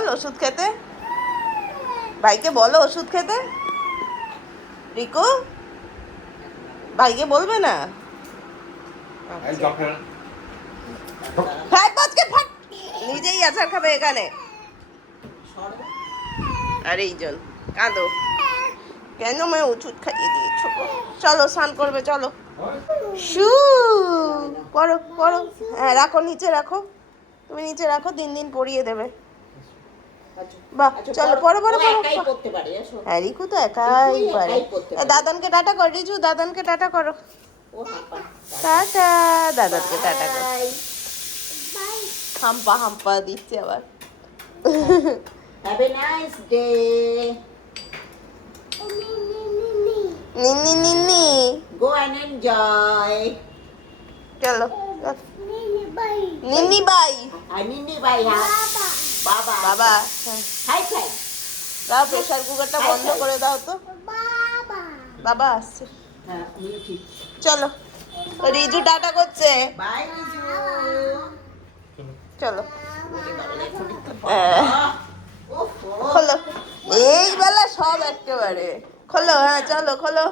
বল ওষুধ খেতে, ভাইকে বলো ওষুধ খেতে। রিকু ভাইকে বলবে না? নিজেই আচার খাবে এখানে। আর এইজন কাঁদো কেন? মেয়ে ওষুধ খাইয়ে দিয়েছো। চলো স্নান করবে, চলো। শু করো করো, হ্যাঁ রাখো, নিচে রাখো, তুমি নিচে রাখো, দিন দিন পরিয়ে দেবে। বাহ চলো পড়ো পড়ো পড়ো। হ্যাঁ রিকু তো একাই পারে। দাদানকে টাটা কর রিজু, দাদানকে টাটা করো। টাটা, দাদানকে টাটা করো। হাম্পা হাম্পা দিচ্ছে আবার। Have a nice day. Ninni Ninni Go and enjoy. চলো Nini bye. Nini bye ha. Baba. বাবা Hi hi. দাও, প্রেসার কুকারটা বন্ধ করে দাও তো। বাবা আসছে, চলো। রিজু টাটা করছে, Bye Riju. চলো। Oh. খোলো, এই বেলা সব একেবারে খোলো। হ্যাঁ চলো খোলো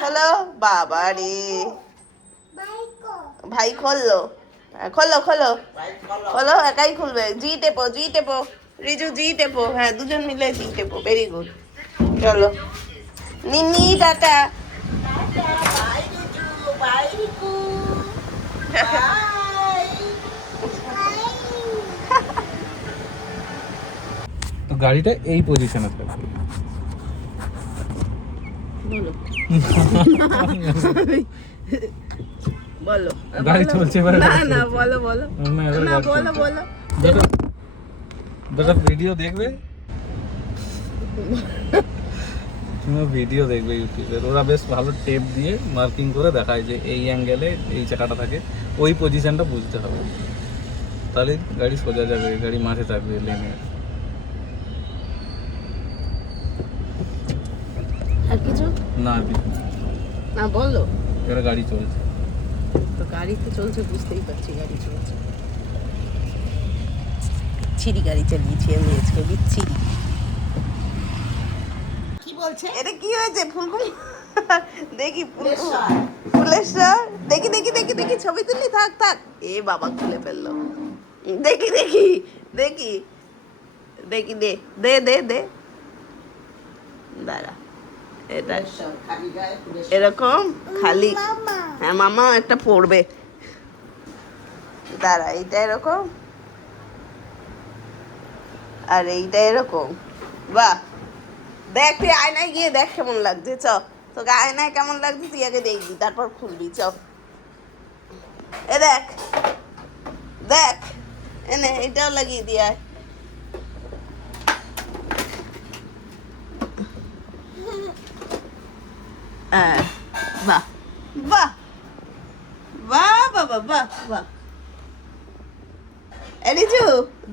খোলো। বাবা রে, ভাই খোলো, হ্যাঁ খোলো খোলো খোলো, একাই খুলবে। জি টেপো, জি টেপো রিজু, জি টেপো, হ্যাঁ দুজন মিলে জি টেপো, ভেরি গুড। চলো নিনি tata. Bye Riju. Bye Riku. Bye. তো গাড়িটা এই পজিশনে থাকবে। বলো গাড়ি চলছে এবারে। না না বলো বলো না, এবারে না গাড়ি বলো চলছে। বলো। দুটো ভিডিও দেখবে, তুমি ভিডিও দেখবে ইউটিউবের, ওরা বেশ ভালো টেপ দিয়ে মার্কিং করে দেখায় যে এই অ্যাঙ্গেলে এই চাকাটা থাকে, ওই পজিশনটা বুঝতে হবে, তাহলে গাড়ি সোজা যাবে, গাড়ি মাঠে থাকবে লেনে। আর কিছু না আর কিছু না। না বলো। এবারে গাড়ি চলছে। তো গাড়ি তো চলছে, বুঝতেই পারছি গাড়ি চলছে। ছিরি গাড়ি চালিয়েছি আমি আজকে, বিচ্ছিরি। কি বলছে? এটা কি হয়েছে? ফুলকুল দেখি ফুলেশ্বর। ফুলেশ্বর, দেখি দেখি দেখি দেখি, ছবি তুলি, থাক থাক। এ বাবা খুলে ফেললো, দেখি দেখি দেখি দেখি, দে দে দে দে, দাঁড়া। এটা ফুলেশ্বর, খালি গায়ে ফুলেশ্বর। এরকম খালি, হ্যাঁ মামা একটা পড়বে, দাঁড়া। এইটা এরকম আর এইটা এরকম। বাহ, দেখ তুই আয়নায় গিয়ে দেখ কেমন লাগছে। চ, তোকে আয়নায় কেমন লাগছে তুই আগে দেখবি, তারপর খুলবি। চ, এ দেখ দেখ, এনে এটাও লাগিয়ে দিয়ে আয়। হ্যাঁ, বাহ বাহ বাহ বাবা বাহ বাহ। এরিজু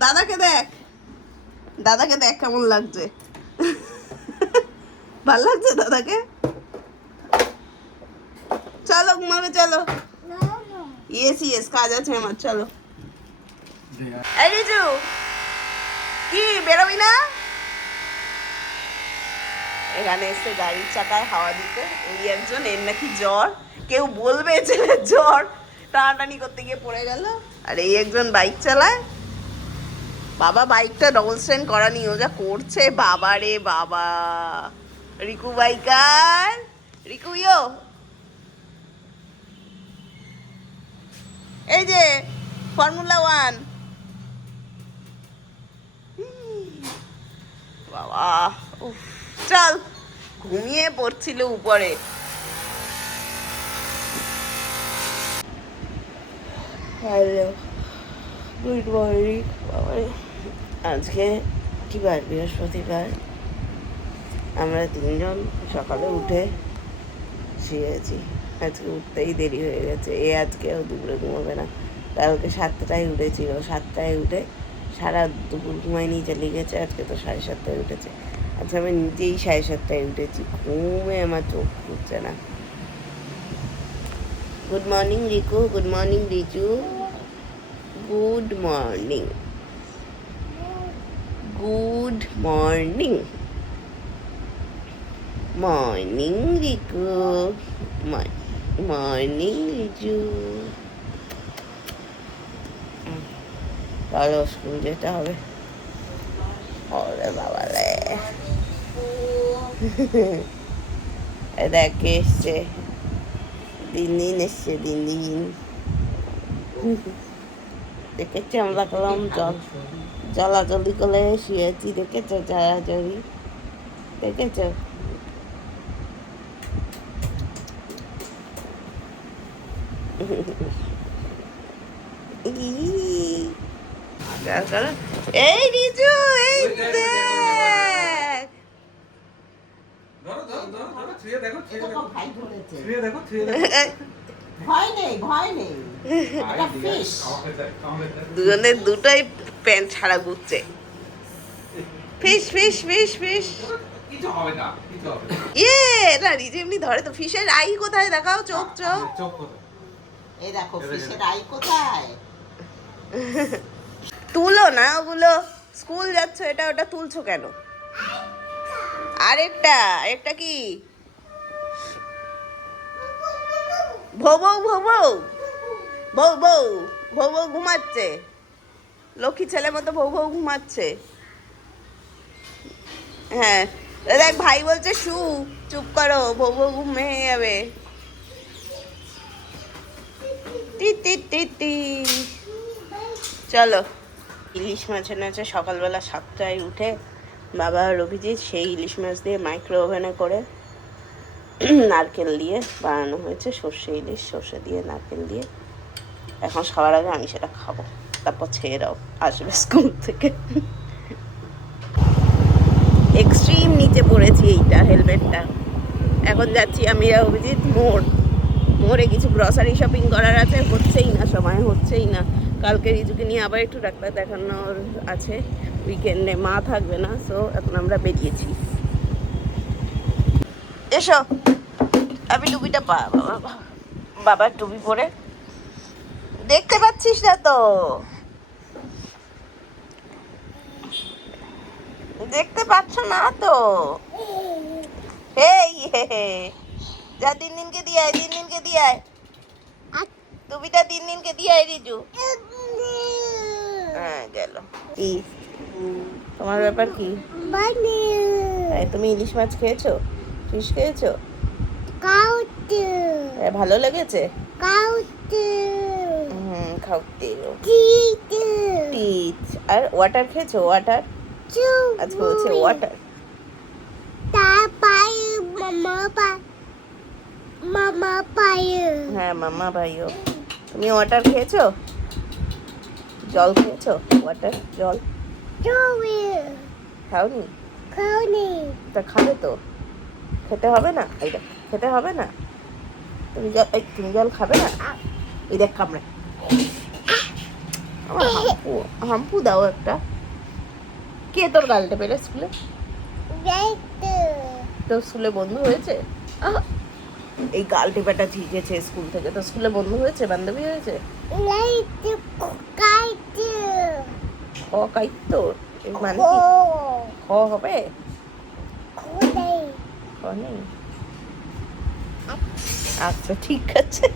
দাদাকে দেখ, দাদাকে দেখ কেমন লাগছে। ভাল লাগছে দাদাকে? চলো ঘুমাবে, চলো। ইয়েস ইয়েস, কাজ আছে আমার, চলো। এই রিজু, কি বেরোবি না? এখানে এসে গাড়ির চাকায় হাওয়া দিতে এই একজন, এর নাকি জ্বর, কেউ বলবে ছেলের জ্বর, টানাটানি করতে গিয়ে পড়ে গেল। আর এই একজন বাইক চালায়। বাবা বাইকটা ডবল স্ট্যান্ড করা নি, ও যা করছে বাবা রে বাবা। রিকু বাইকার, রিকু ইয়ো, এই যে ফর্মুলা 1। বাবা উফ, চল। ঘুমিয়ে পড়ছিল উপরে। Hello, good morning. বাবারে, আজকে কি বার? বৃহস্পতিবার। আমরা তিনজন সকালে উঠে শুয়েছি, আজকে উঠতেই দেরি হয়ে গেছে। আজকেও দুপুরে ঘুমাবে না, কালকে 7টায় উঠেছিল, 7টায় উঠে সারা দুপুর ঘুমায়নি, চালিয়ে গেছে। আজকে তো 7:30টায় উঠেছে। আজকে আমি নিজেই 7:30টায় উঠেছি, ঘুমে আমার চোখ খুলছে না। Good morning Riku, good morning Riju, good morning. Good morning morning Riku morning Riju চলো স্কুল যেতে হবে ওরে বাবা রে দেখ কে এসছে দিন দিন এসছে দিন দিন দেখেছি আমরা করলাম জলাজলি করে শুয়েছি দেখেছো জলাজলি দেখেছো এই রিজু এই দেখ এরকম ভাই ধরেছে ভয় নেই এটা ফিশ দুজনের দুটোই প্যান্ট ছাড়া ঘুরছে ফিশ ফিশ ফিশ ফিশ ইয়ে না রিজু এমনি ধরে তো ফিশের আই কোথায় দেখাও চোখ চোখ এই দেখো ফিশের আই কোথায় তুলো না ওগুলো স্কুল যাচ্ছ এটা ওটা তুলছো কেন আরেকটা কি ভৌ ঘুমাচ্ছে লক্ষ্মী ছেলে মতো ভৌ ঘুমাচ্ছে হ্যাঁ দেখ ভাই বলছে শু চুপ করো ভৌ ঘুম ভেঙে যাবে টি চলো ইলিশ মাছ এনেছে সকালবেলা 7টায় উঠে বাবা আর অভিজিৎ সেই ইলিশ মাছ দিয়ে মাইক্রো ওভেনে করে নারকেল দিয়ে বানানো হয়েছে সর্ষে দিয়ে নারকেল দিয়ে এখন সবার আগে আমি সেটা খাবো তারপর ছেলেরাও আসবে স্কুল থেকে এক্সট্রিম নিচে পড়েছি এইটা হেলমেটটা এখন যাচ্ছি আমি আর অভিজিৎ মোড়ে কিছু গ্রসারি শপিং করার আছে সময় হচ্ছেই না কালকে রিজুকে নিয়ে আবার একটু ডাক্তার দেখানোর আছে উইকেন্ডে মা থাকবে না সো এখন আমরা বেরিয়েছি এসো আমি টুপিটা বাবার টুপি পরে দেখতে পাচ্ছিস না তো দেখতে পাচ্ছ না তো এই যা দিনকে দিয়ে আয় টুপিটা দিনকে দিয়ে আয় রিজু হ্যাঁ গেল কি তোমার ব্যাপার কি তুমি ইলিশ মাছ খেয়েছো ফিশ খেয়েছো ভালো লেগেছে খাওতে আর ওয়াটার খেয়েছো ওয়াটার আজকে হচ্ছে ওয়াটার হ্যাঁ মামা ভাইও তুমি ওয়াটার খেয়েছো জল খেয়েছো ওয়াটার জল খাওনি তা খাবে তো খেতে হবে না এইটা খেতে হবে না তুমি জল খাবে না এই দেখ কামড়ে আমার হাম্পু দাও একটা কে তোর গালটা পেলে স্কুলে তোর স্কুলে বন্ধু হয়েছে এই গাল টিপাটা ঠিকেছে স্কুল থেকে তো স্কুলে বন্ধু হয়েছে বান্ধবী হয়েছে কাইতো মানে কি খ হবে খ নেই আচ্ছা ঠিক আছে